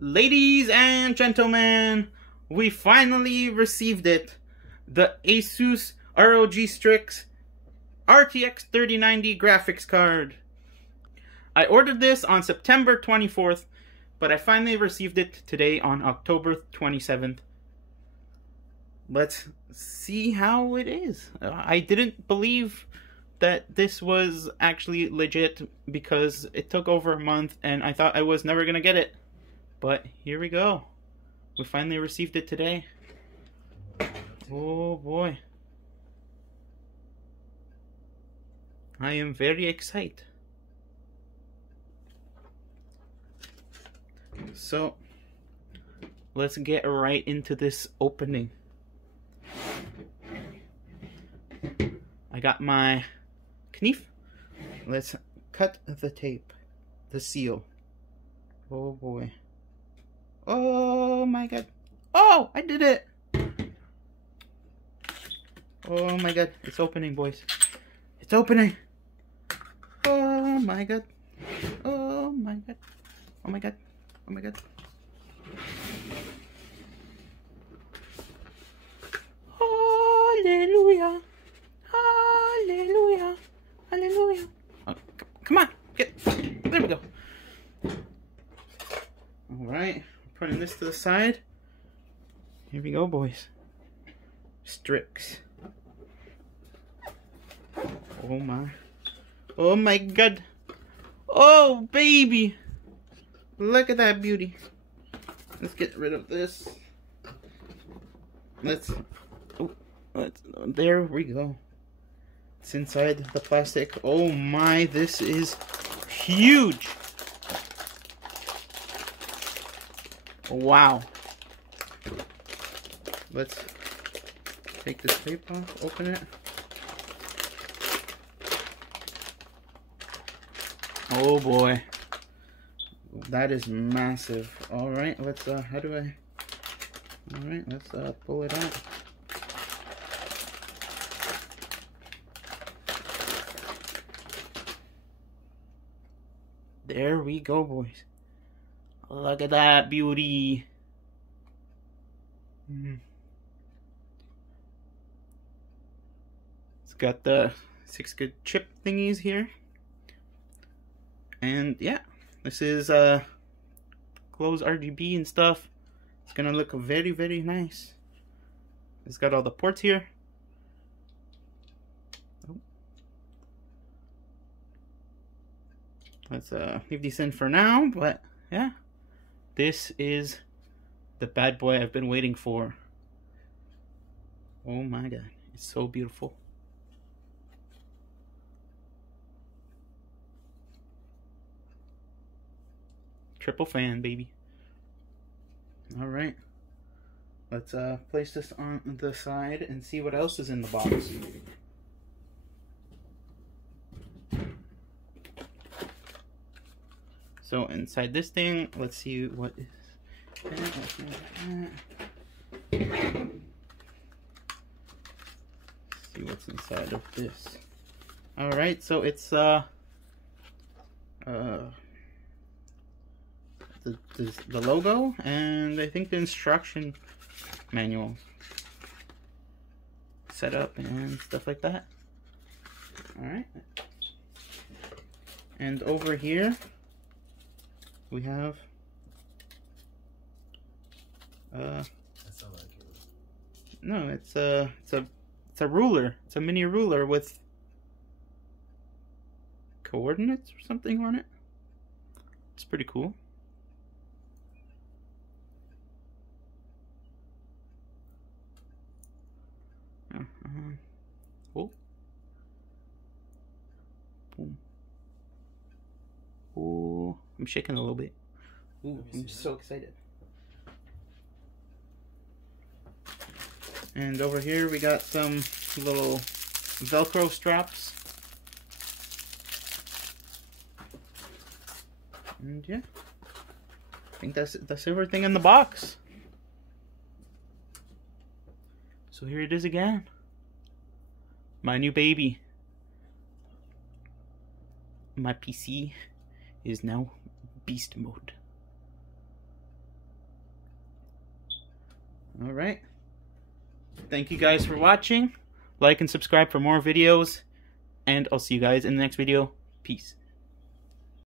Ladies and gentlemen, we finally received it. The Asus ROG Strix RTX 3090 graphics card. I ordered this on September 24th, but I finally received it today on October 27th. Let's see how it is. I didn't believe that this was actually legit because it took over a month and I thought I was never gonna get it. But here we go. We finally received it today. Oh boy. I am very excited. So, let's get right into this opening. I got my knife. Let's cut the tape, the seal. Oh boy. Oh my god. Oh, I did it. Oh my god. It's opening, boys. It's opening. Oh my god. Oh my god. Oh my god. Oh my god. Hallelujah. Hallelujah. Hallelujah. Oh, come on. Get. There we go. Alright. Putting this to the side. Here we go, boys. Strix. Oh my. Oh my god. Oh baby. Look at that beauty. Let's get rid of this. There we go. It's inside the plastic. Oh my, this is huge. Wow. Let's take this tape off, open it. Oh boy. That is massive. Alright, let's, how do I... Alright, let's, pull it out. There we go, boys. Look at that beauty. It's got the 6 good chip thingies here. And yeah, this is close RGB and stuff. It's gonna look very, very nice. It's got all the ports here. Oh. Let's leave these in for now, but yeah. This is the bad boy I've been waiting for. Oh my god, it's so beautiful. Triple fan, baby. Alright. Let's place this on the side and see what else is in the box. So inside this thing, let's see what is see what's inside of this. Alright, so it's the logo and I think the instruction manual, setup and stuff like that. Alright, and over here we have no, it's a ruler. It's a mini ruler with coordinates or something on it. It's pretty cool. Oh. Boom. Oh, I'm shaking a little bit. Ooh, I'm so excited. And over here we got some little Velcro straps. And yeah, I think that's everything in the box. So here it is again. My new baby. My PC is now beast mode. Alright. Thank you guys for watching. Like and subscribe for more videos. And I'll see you guys in the next video. Peace.